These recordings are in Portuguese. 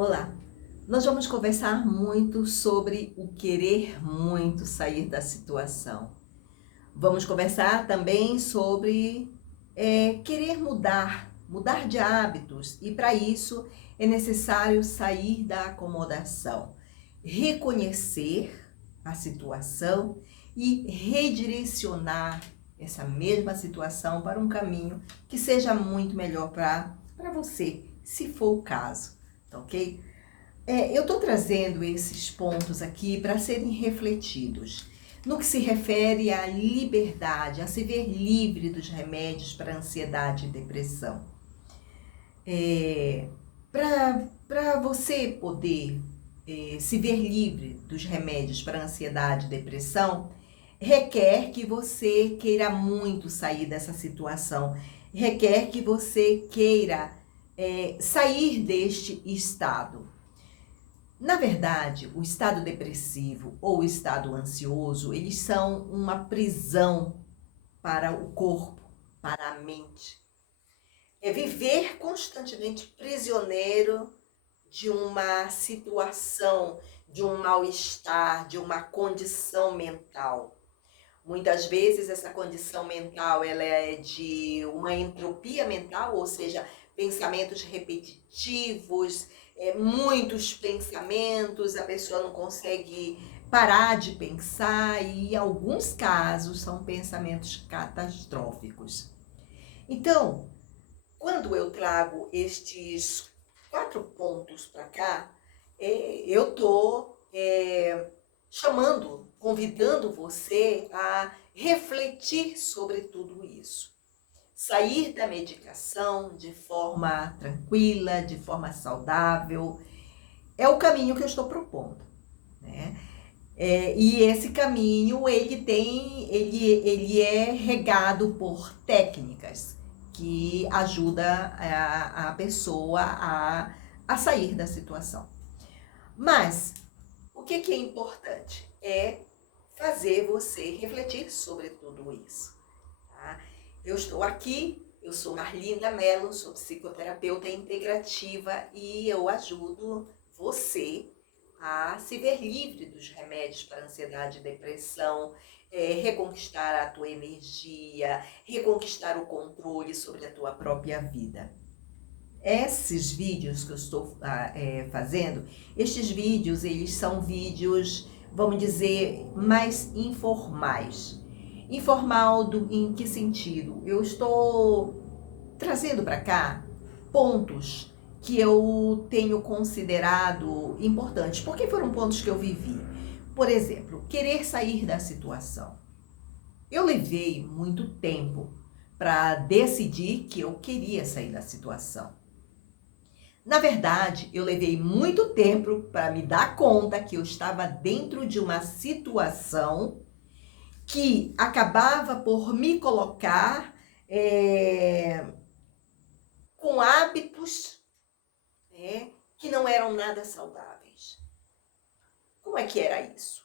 Olá, nós vamos conversar muito sobre o querer muito sair da situação. Vamos conversar também sobre querer mudar de hábitos, e para isso é necessário sair da acomodação, reconhecer a situação e redirecionar essa mesma situação para um caminho que seja muito melhor para você, se for o caso, tá ok? Eu estou trazendo esses pontos aqui para serem refletidos. No que se refere à liberdade, a se ver livre dos remédios para ansiedade e depressão. Para você poder se ver livre dos remédios para ansiedade e depressão, requer que você queira muito sair dessa situação, requer que você queira sair deste estado. Na verdade, o estado depressivo ou o estado ansioso, eles são uma prisão para o corpo, para a mente. É viver constantemente prisioneiro de uma situação, de um mal-estar, de uma condição mental. Muitas vezes essa condição mental ela é de uma entropia mental, ou seja, pensamentos repetitivos, muitos pensamentos, a pessoa não consegue parar de pensar e em alguns casos são pensamentos catastróficos. Então, quando eu trago estes 4 pontos para cá, eu estou convidando você a refletir sobre tudo isso. Sair da medicação de forma tranquila, de forma saudável, é o caminho que eu estou propondo, né? E esse caminho, ele é regado por técnicas que ajudam a pessoa a sair da situação. Mas o que é importante? É fazer você refletir sobre tudo isso. Tá? Eu estou aqui, eu sou Marlinda Mello, sou psicoterapeuta integrativa e eu ajudo você a se ver livre dos remédios para ansiedade e depressão, reconquistar a tua energia, reconquistar o controle sobre a tua própria vida. Esses vídeos que eu estou fazendo, estes vídeos, eles são vídeos, vamos dizer, mais informais. Em que sentido? Eu estou trazendo para cá pontos que eu tenho considerado importantes, porque foram pontos que eu vivi. Por exemplo, querer sair da situação. Eu levei muito tempo para decidir que eu queria sair da situação. Na verdade, eu levei muito tempo para me dar conta que eu estava dentro de uma situação que acabava por me colocar com hábitos, né, que não eram nada saudáveis. Como é que era isso?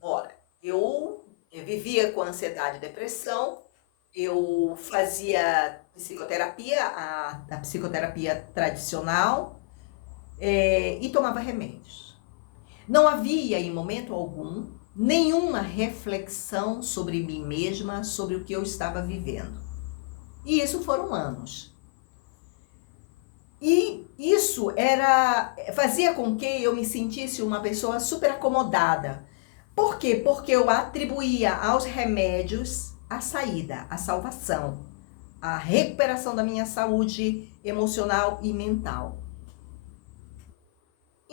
Ora, eu vivia com ansiedade e depressão, eu fazia psicoterapia, a psicoterapia tradicional, e tomava remédios. Não havia, em momento algum, nenhuma reflexão sobre mim mesma, sobre o que eu estava vivendo. E isso foram anos. E isso fazia com que eu me sentisse uma pessoa super acomodada. Por quê? Porque eu atribuía aos remédios a saída, a salvação, a recuperação da minha saúde emocional e mental.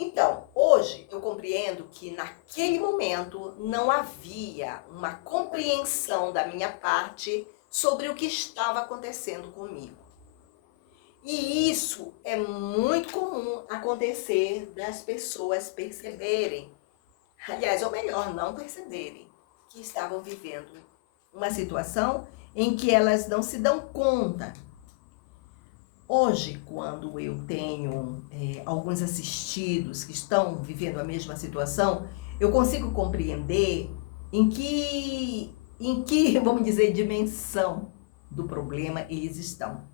Então, hoje eu compreendo que naquele momento não havia uma compreensão da minha parte sobre o que estava acontecendo comigo. E isso é muito comum acontecer das pessoas perceberem, aliás, ou melhor, não perceberem, que estavam vivendo uma situação em que elas não se dão conta. Hoje, quando eu tenho alguns assistidos que estão vivendo a mesma situação, eu consigo compreender em que, vamos dizer, dimensão do problema eles estão.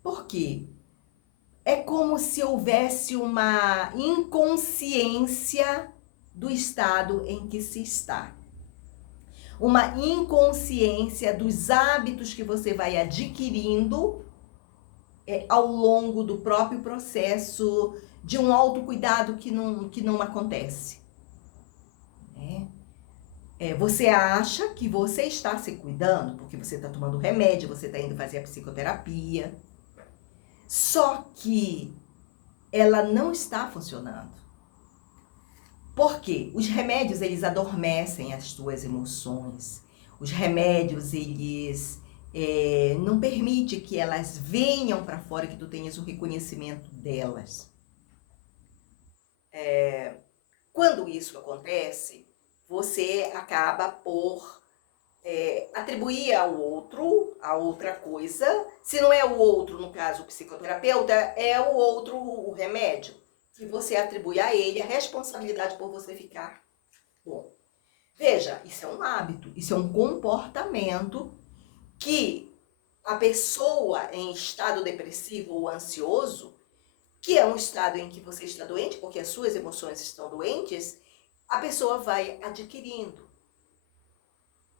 Por quê? é como se houvesse uma inconsciência do estado em que se está. Uma inconsciência dos hábitos que você vai adquirindo ao longo do próprio processo de um autocuidado que não acontece. Né? Você acha que você está se cuidando porque você está tomando remédio, você está indo fazer a psicoterapia, só que ela não está funcionando. Por quê? Os remédios, eles adormecem as tuas emoções. Os remédios, eles não permitem que elas venham para fora, que tu tenhas o reconhecimento delas. Quando isso acontece, você acaba por atribuir ao outro, a outra coisa. Se não é o outro, no caso o psicoterapeuta, é o outro o remédio, que você atribui a ele a responsabilidade por você ficar bom. Veja, isso é um hábito, isso é um comportamento que a pessoa em estado depressivo ou ansioso, que é um estado em que você está doente, porque as suas emoções estão doentes, a pessoa vai adquirindo.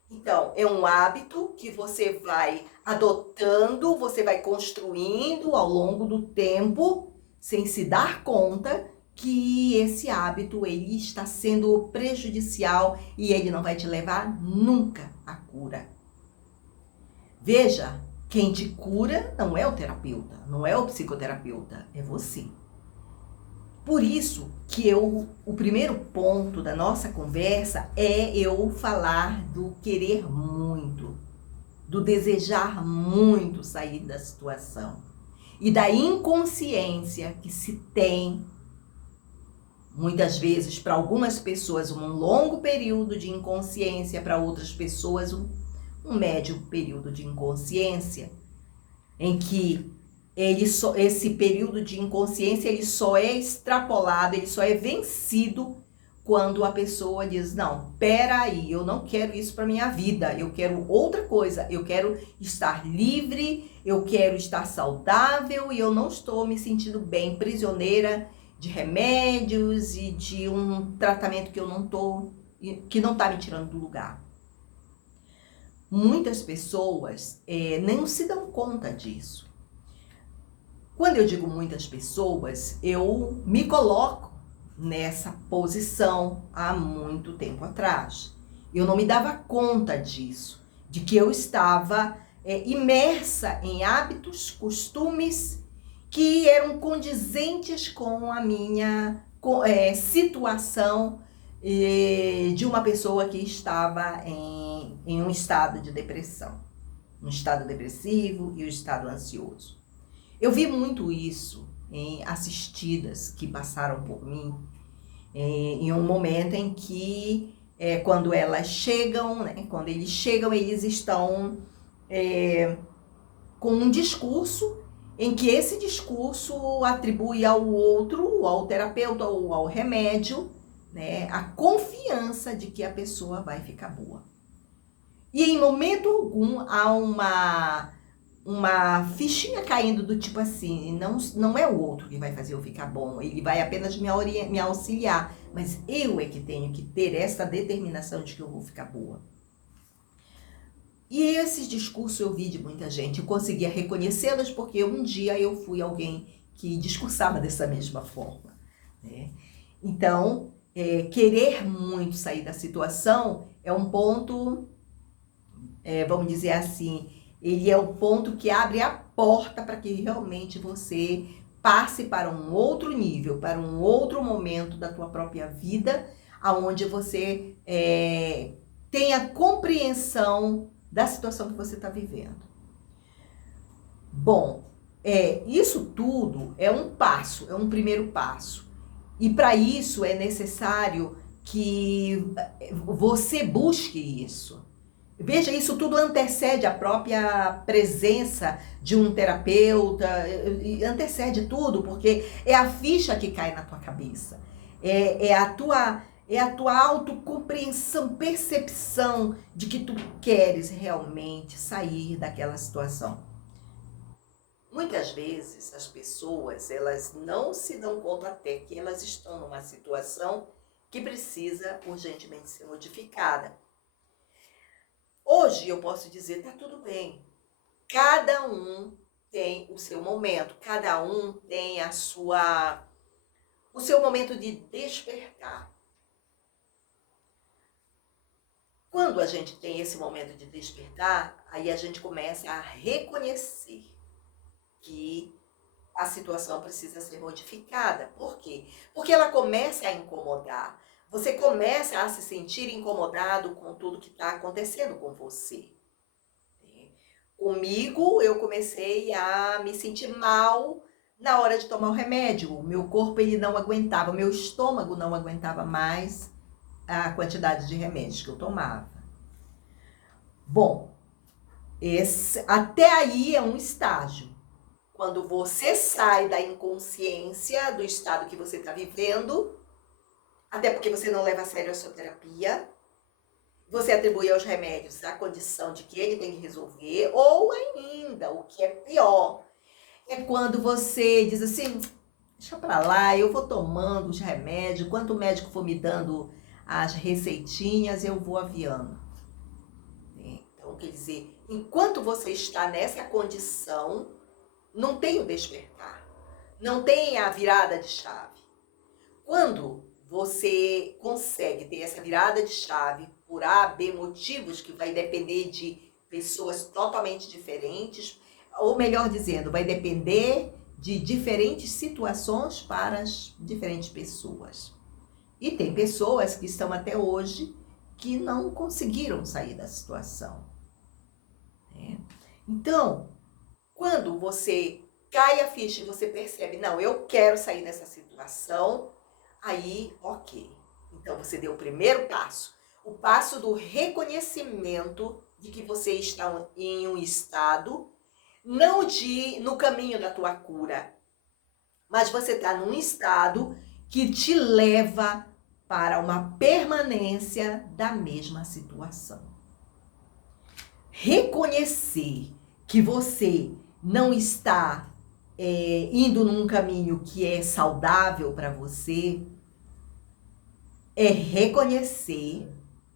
Então, é um hábito que você vai adotando, você vai construindo ao longo do tempo, sem se dar conta que esse hábito ele está sendo prejudicial e ele não vai te levar nunca à cura. Veja, quem te cura não é o terapeuta, não é o psicoterapeuta, é você. Por isso que o primeiro ponto da nossa conversa é eu falar do querer muito, do desejar muito sair da situação e da inconsciência que se tem, muitas vezes para algumas pessoas um longo período de inconsciência, para outras pessoas um médio período de inconsciência, em que esse período de inconsciência ele só é extrapolado, ele só é vencido quando a pessoa diz, não, peraí, eu não quero isso para minha vida, eu quero outra coisa, eu quero estar livre, eu quero estar saudável e eu não estou me sentindo bem, prisioneira de remédios e de um tratamento que não está me tirando do lugar. Muitas pessoas não se dão conta disso. Quando eu digo muitas pessoas, eu me coloco nessa posição há muito tempo atrás. Eu não me dava conta disso, de que eu estava imersa em hábitos, costumes que eram condizentes com a minha situação de uma pessoa que estava em um estado de depressão, um estado depressivo e um estado ansioso. Eu vi muito isso em assistidas que passaram por mim, em um momento em que, quando elas chegam, né, quando eles chegam, eles estão com um discurso em que esse discurso atribui ao outro, ao terapeuta ou ao remédio, né, a confiança de que a pessoa vai ficar boa. E em momento algum há uma fichinha caindo do tipo assim, não é o outro que vai fazer eu ficar bom, ele vai apenas me auxiliar, mas eu é que tenho que ter essa determinação de que eu vou ficar boa. E esses discursos eu vi de muita gente, eu conseguia reconhecê-los porque um dia eu fui alguém que discursava dessa mesma forma, né? Então, querer muito sair da situação é um ponto, vamos dizer assim, ele é o ponto que abre a porta para que realmente você passe para um outro nível, para um outro momento da tua própria vida, aonde você tenha compreensão da situação que você está vivendo. Bom, isso tudo é um passo, é um primeiro passo. E para isso é necessário que você busque isso. Veja, isso tudo antecede a própria presença de um terapeuta, antecede tudo, porque é a ficha que cai na tua cabeça. É a tua autocompreensão, percepção de que tu queres realmente sair daquela situação. Muitas vezes as pessoas, elas não se dão conta até que elas estão numa situação que precisa urgentemente ser modificada. Hoje eu posso dizer, tá tudo bem. Cada um tem o seu momento, cada um tem o seu momento de despertar. Quando a gente tem esse momento de despertar, aí a gente começa a reconhecer que a situação precisa ser modificada. Por quê? Porque ela começa a incomodar. Você começa a se sentir incomodado com tudo que está acontecendo com você. Comigo, eu comecei a me sentir mal na hora de tomar o remédio. O meu corpo ele não aguentava, o meu estômago não aguentava mais a quantidade de remédios que eu tomava. Bom, até aí é um estágio. Quando você sai da inconsciência, do estado que você está vivendo, até porque você não leva a sério a sua terapia, você atribui aos remédios a condição de que ele tem que resolver, ou ainda, o que é pior, é quando você diz assim, deixa pra lá, eu vou tomando os remédios, quanto o médico for me dando as receitinhas, eu vou aviando. Então, quer dizer, enquanto você está nessa condição, não tem o despertar, não tem a virada de chave. Quando você consegue ter essa virada de chave por A, B motivos, que vai depender de pessoas totalmente diferentes, ou melhor dizendo, vai depender de diferentes situações para as diferentes pessoas. E tem pessoas que estão até hoje que não conseguiram sair da situação. Então, quando você cai a ficha e você percebe, não, eu quero sair dessa situação, aí, ok. Então, você deu o primeiro passo. O passo do reconhecimento de que você está em um estado, não no caminho da tua cura, mas você está num estado que te leva para uma permanência da mesma situação. Reconhecer que você não está indo num caminho que é saudável para você, é reconhecer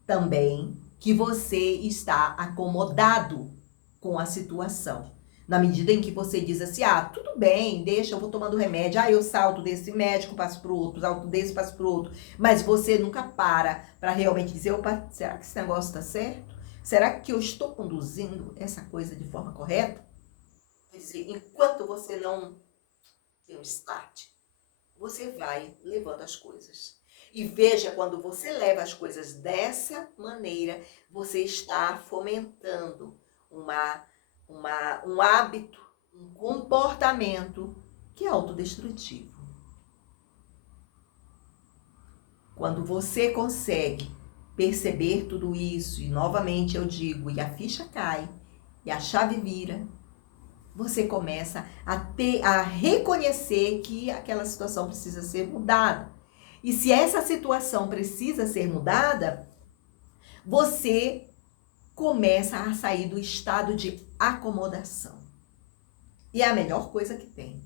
também que você está acomodado com a situação. Na medida em que você diz assim, tudo bem, deixa, eu vou tomando remédio, eu salto desse médico, passo para o outro, salto desse, passo para o outro. Mas você nunca para realmente dizer, opa, será que esse negócio está certo? Será que eu estou conduzindo essa coisa de forma correta? Quer dizer, enquanto você não tem um start, você vai levando as coisas. E veja, quando você leva as coisas dessa maneira, você está fomentando um hábito, um comportamento que é autodestrutivo. Quando você consegue perceber tudo isso, e novamente eu digo, e a ficha cai, e a chave vira, você começa a reconhecer que aquela situação precisa ser mudada. E se essa situação precisa ser mudada, você começa a sair do estado de acomodação. E é a melhor coisa que tem.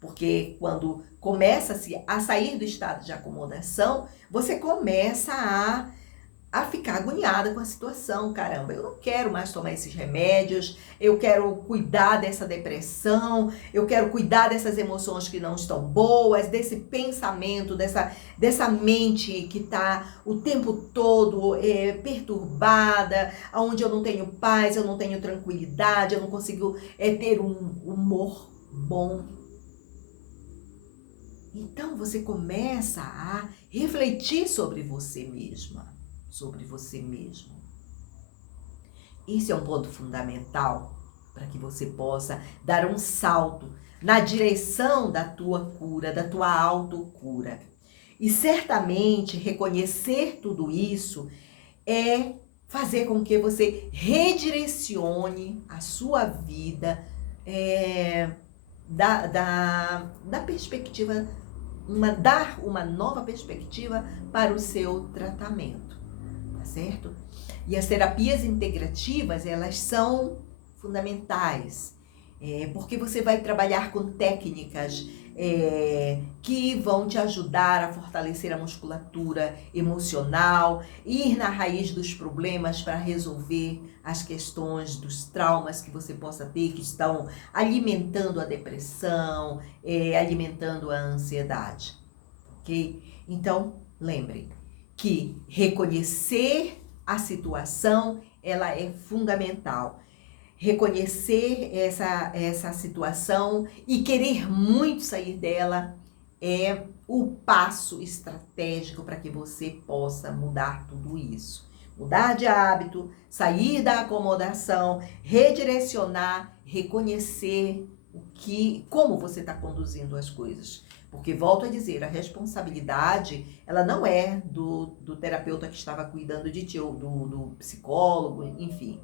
Porque quando começa-se a sair do estado de acomodação, você começa a ficar agoniada com a situação. Caramba, eu não quero mais tomar esses remédios, eu quero cuidar dessa depressão, eu quero cuidar dessas emoções que não estão boas, desse pensamento, dessa mente que está o tempo todo perturbada, onde eu não tenho paz, eu não tenho tranquilidade, eu não consigo ter um humor bom. Então você começa a refletir sobre você mesma. Sobre você mesmo. Esse é um ponto fundamental para que você possa dar um salto na direção da tua cura, da tua autocura. E certamente reconhecer tudo isso é fazer com que você redirecione a sua vida da perspectiva, dar uma nova perspectiva para o seu tratamento. Certo? E as terapias integrativas, elas são fundamentais. porque você vai trabalhar com técnicas que vão te ajudar a fortalecer a musculatura emocional, ir na raiz dos problemas para resolver as questões dos traumas que você possa ter, que estão alimentando a depressão, alimentando a ansiedade, ok? Então, lembre que reconhecer a situação, ela é fundamental. Reconhecer essa situação e querer muito sair dela é o passo estratégico para que você possa mudar tudo isso. Mudar de hábito, sair da acomodação, redirecionar, reconhecer como você está conduzindo as coisas. Porque, volto a dizer, a responsabilidade, ela não é do terapeuta que estava cuidando de ti, ou do psicólogo, enfim.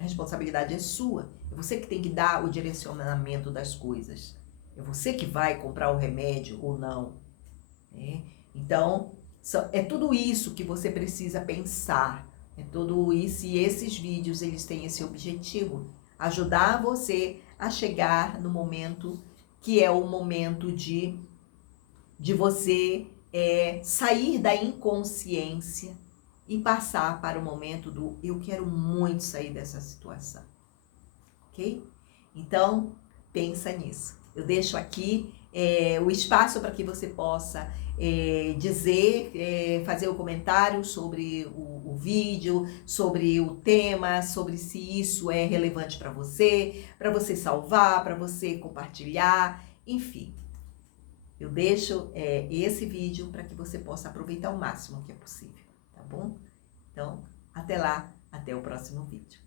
A responsabilidade é sua. É você que tem que dar o direcionamento das coisas. É você que vai comprar o remédio ou não. Né? Então, é tudo isso que você precisa pensar. É tudo isso, e esses vídeos, eles têm esse objetivo. Ajudar você a chegar no momento que é o momento de você sair da inconsciência e passar para o momento do eu quero muito sair dessa situação, ok? Então, pensa nisso. Eu deixo aqui o espaço para que você possa dizer, fazer o comentário sobre o vídeo, sobre o tema, sobre se isso é relevante para você salvar, para você compartilhar, enfim. Eu deixo esse vídeo para que você possa aproveitar o máximo que é possível, tá bom? Então, até lá, até o próximo vídeo.